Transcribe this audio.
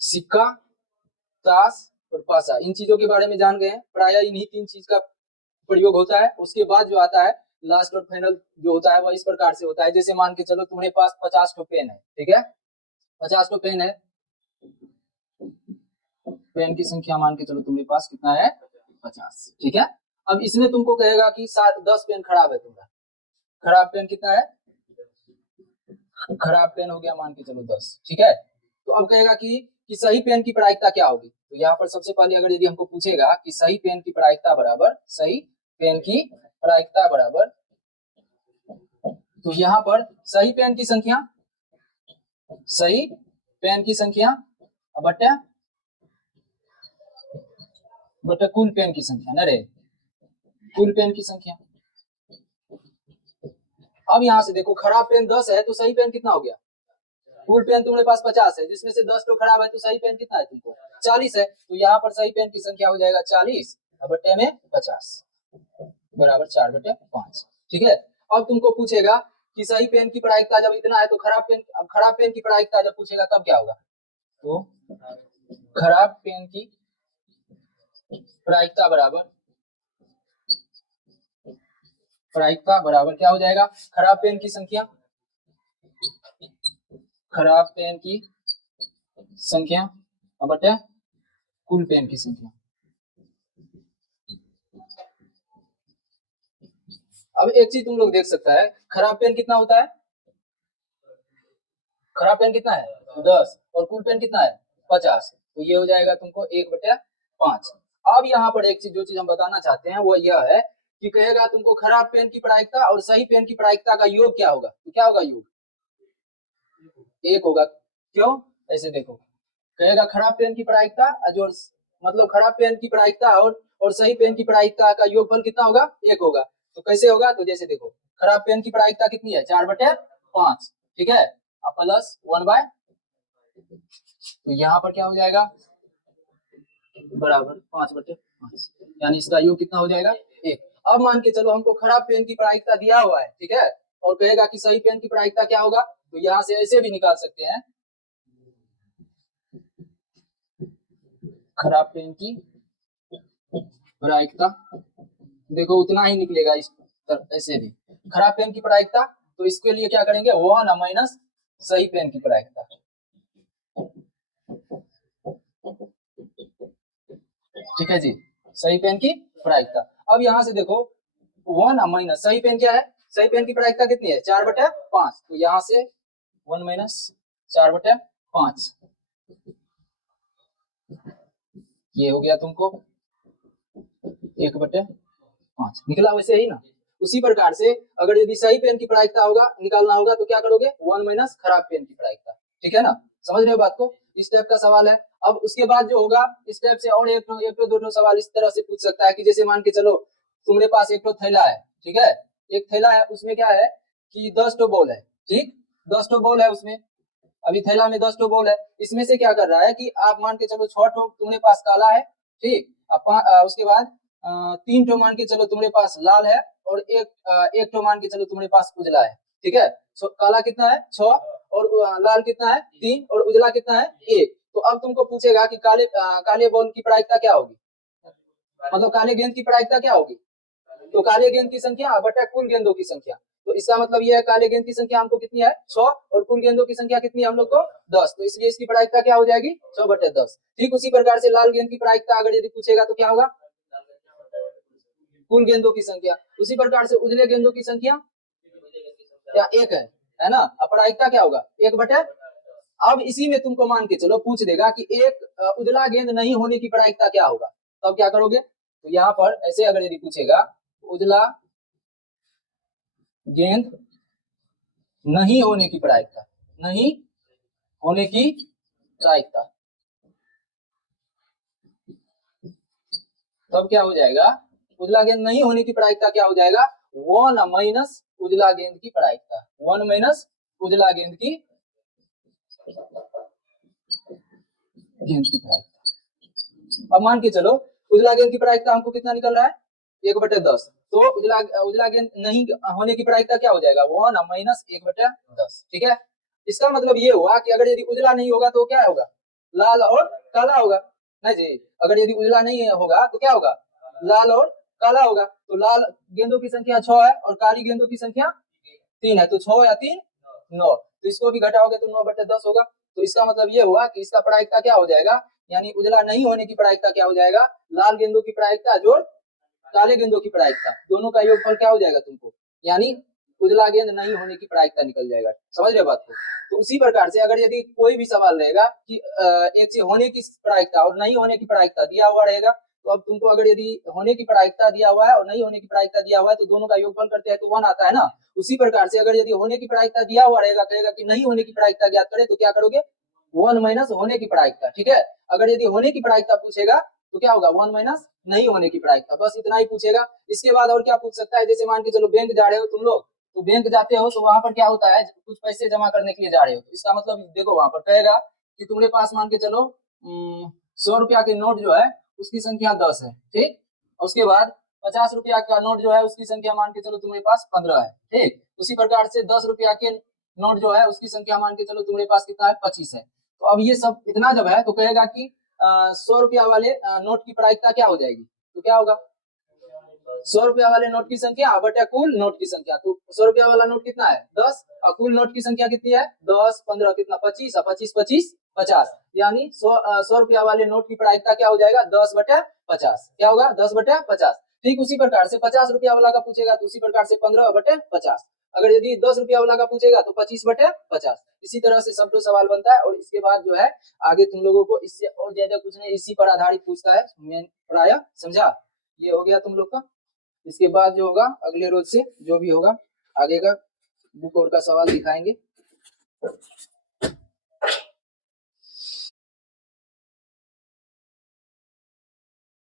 सिक्का, ताश और पासा, इन चीजों के बारे में जान गए हैं। प्राय इन्हीं 3 चीज का प्रयोग होता है। उसके बाद जो आता है लास्ट और फाइनल जो होता है वह इस प्रकार से होता है। जैसे मान के चलो तुम्हारे पास 50 ठो पेन है, ठीक है, 50 ठो पेन है, पेन की संख्या मान के चलो तुम्हारे पास कितना है, 50, ठीक है। अब इसमें तुमको कहेगा कि 10 पेन खराब है तुम्हारा, खराब पेन कितना है, खराब पेन हो गया मान के चलो 10, ठीक है। तो अब कहेगा कि सही पेन की प्रायिकता क्या होगी। तो यहाँ पर सबसे पहले अगर यदि हमको पूछेगा कि सही पेन की प्रायिकता बराबर, सही पेन की प्रायिकता बराबर, तो यहाँ पर सही पेन की संख्या, सही पेन की संख्या बटे बटे कुल पेन की संख्या, न रे, कुल पेन की संख्या। अब यहाँ से देखो खराब पेन 10 है तो सही पेन कितना हो गया, कुल पेन तुम्हारे पास 50 है, जिसमें से 10 तो खराब है, तो सही पेन कितना है तुमको 40 है। तो यहाँ पर सही पेन की संख्या हो जाएगा 40 बटे में 50 बराबर 4/5, ठीक है। अब तुमको पूछेगा कि सही पेन की प्रायिकता जब इतना है तो खराब पेन, अब खराब पेन की प्रायिकता जब पूछेगा तब क्या होगा, तो खराब पेन की प्रायिकता बराबर क्या हो जाएगा, खराब पेन की संख्या, खराब पेन की संख्या बटे कुल पेन की संख्या। अब एक चीज तुम लोग देख सकता है, खराब पेन कितना होता है, खराब पेन कितना है 10 और कुल पेन कितना है 50, तो ये हो जाएगा तुमको 1/5। अब यहाँ पर एक चीज, जो चीज हम बताना चाहते हैं वो यह है कि कहेगा तुमको खराब पेन की प्रायिकता और सही पेन की प्रायिकता का योग क्या होगा, तो क्या होगा योग, 1 होगा। क्यों, ऐसे देखो, कहेगा खराब पेन की प्रायिकता जो मतलब खराब पेन की प्रायिकता और सही पेन की प्रायिकता का योगफल कितना होगा, 1 होगा। तो कैसे होगा, तो जैसे देखो खराब पेन की प्रायिकता कितनी है 4/5, ठीक है, अब प्लस 1/, तो यहाँ पर क्या हो जाएगा बराबर 5/5, यानी इसका योग कितना हो जाएगा 1। अब मान के चलो हमको खराब पेन की प्रायिकता दिया हुआ है, ठीक है, और कहेगा कि सही पेन की प्रायिकता क्या होगा, तो यहाँ से ऐसे भी निकाल सकते हैं, खराब पेन की प्रायिकता देखो उतना ही निकलेगा इस तरफ, ऐसे भी खराब पेन की प्रायिकता, तो इसके लिए क्या करेंगे 1 माइनस सही पेन की प्रायिकता, ठीक है जी, सही पेन की प्रायिकता। अब यहाँ से देखो 1 माइनस सही पेन क्या है, सही पेन की प्रायिकता कितनी है 4/5, तो यहाँ से 1 माइनस 4/5, ये हो गया तुमको 1/5 निकला, वैसे ही ना। उसी प्रकार से अगर यदि सही पेन की प्रायिकता होगा निकालना होगा तो क्या करोगे 1 माइनस खराब पेन की प्रायिकता, ठीक है ना, समझ रहे हो बात को, इस टाइप का सवाल है। अब उसके बाद जो होगा इस टाइप से और एक दो सवाल इस तरह से पूछ सकता है कि जैसे मान के चलो तुम्हारे पास एक तो थैला है, ठीक है, एक थैला है, उसमें क्या है कि 10 टो बॉल है, ठीक, 10 टो बॉल है उसमें, अभी थैला में 10 टो बॉल है, इसमें से क्या कर रहा है कि आप मान के चलो 6 टो तुम्हारे पास काला है, ठीक, उसके बाद 3 टो मान के चलो तुम्हारे पास लाल है और एक टो मान के चलो तुम्हारे पास उजला है, ठीक है। काला कितना है 6 और लाल कितना है 3 और उजला कितना है 1। तो अब तुमको पूछेगा कि काले बॉल की प्रायिकता क्या होगी, मतलब काले गेंद की प्रायिकता क्या होगी, तो काले गेंद की संख्या बटा कुल गेंदों की संख्या। तो इसका मतलब यह है काले गेंद की संख्या हमको कितनी है 100 और कुल गेंदों की संख्या कितनी है हम लोग को 10, तो इसलिए इसकी प्रायिकता क्या हो जाएगी 100/10। ठीक उसी प्रकार से लाल गेंद की प्रायिकता अगर यदि पूछेगा तो क्या होगा कुल गेंदों की संख्या, उसी प्रकार से उजले गेंदों की संख्या क्या 1 है ना, प्रायिकता क्या होगा 1/। अब इसी में तुमको मान के चलो पूछ देगा कि एक उजला गेंद नहीं होने की प्रायिकता क्या होगा, तब क्या करोगे, तो यहाँ पर ऐसे अगर यदि पूछेगा उजला गेंद नहीं होने की प्रायिकता, नहीं होने की प्रायिकता, तब क्या हो जाएगा उजला गेंद नहीं होने की प्रायिकता क्या हो जाएगा 1 माइनस उजला गेंद की प्रायिकता, 1 माइनस उजला गेंद की प्रायिकता। अब मान के चलो उजला गेंद की प्रायिकता हमको कितना निकल रहा है 1/10, तो उजला गेंद नहीं होने की प्रायिकता क्या हो जाएगा 1 माइनस 1/10, ठीक है। इसका मतलब ये हुआ कि अगर यदि उजला नहीं होगा तो क्या होगा लाल और काला होगा ना जी। अगर यदि उजला नहीं होगा तो क्या होगा, लाल और काला होगा। तो लाल गेंदों की संख्या 6 है और काली गेंदों की संख्या 3 है, तो 6 या 3 9, तो इसको भी घटाओगे तो 9/10 होगा। तो इसका मतलब ये हुआ कि इसका प्रायिकता क्या हो जाएगा, यानी उजला नहीं होने की प्रायिकता क्या हो जाएगा, लाल गेंदों की प्रायिकता जोड़ काले गेंदों की प्रायिकता, दोनों का योगफल क्या हो जाएगा तुमको, यानी उजला गेंद नहीं होने की प्रायिकता निकल जाएगा। समझ रहे बात को। तो उसी प्रकार से अगर यदि कोई भी सवाल रहेगा कि एक चीज होने की प्रायिकता और नहीं होने की प्रायिकता दिया हुआ रहेगा, तो अब तुमको अगर यदि होने की प्रायिकता दिया हुआ है और नहीं होने की प्रायिकता दिया हुआ है तो दोनों का योगफल करते हैं तो 1 आता है ना। उसी प्रकार से अगर यदि होने की प्रायिकता दिया हुआ रहेगा, कहेगा कि नहीं होने की प्रायिकता ज्ञात करे, तो क्या करोगे, 1 माइनस होने की प्रायिकता। ठीक है, अगर यदि होने की प्रायिकता पूछेगा तो क्या होगा, 1 माइनस नहीं होने की प्रायिकता, बस इतना ही पूछेगा। इसके बाद और क्या पूछ सकता है, जैसे मान के चलो बैंक जा रहे हो तुम लोग, तो बैंक जाते हो तो वहां पर क्या होता है, कुछ पैसे जमा करने के लिए जा रहे हो, तो इसका मतलब देखो वहां पर कहेगा कि तुम्हारे पास मान के चलो 100 रुपया के नोट जो है उसकी संख्या 10 है, ठीक। उसके बाद 50 रुपया का नोट जो है उसकी संख्या मान के चलो तुम्हारे पास 15 है, ठीक। उसी प्रकार से 10 रुपया के नोट जो है उसकी संख्या मान के चलो तुम्हारे पास कितना है, 25 है। तो अब ये सब इतना जब है तो कहेगा कि 100 रुपया वाले नोट की प्रायिकता क्या हो जाएगी, तो क्या होगा, 100 रुपया वाले नोट की संख्या बटा कुल नोट की संख्या। तो 100 रुपया वाला नोट कितना है, 10, और कुल नोट की संख्या कितनी है, 10 15 कितना, 25, और 25 25 50, यानी 100 रुपया वाले नोट की प्रायिकता क्या हो जाएगा, 10/50, क्या होगा, 10/50। ठीक उसी प्रकार से 50 रुपया वाला का पूछेगा तो उसी प्रकार से 15/50। अगर यदि 10 रुपया वाला का पूछेगा तो 25/50। इसी तरह से सब तो सवाल बनता है। और इसके बाद जो है आगे तुम लोगों को इससे और ज्यादा कुछ नहीं, इसी पर आधारित पूछता है मेन प्राय, समझा। ये हो गया तुम लोग का। इसके बाद जो होगा अगले रोज से जो भी होगा आगे का बुक और का सवाल दिखाएंगे।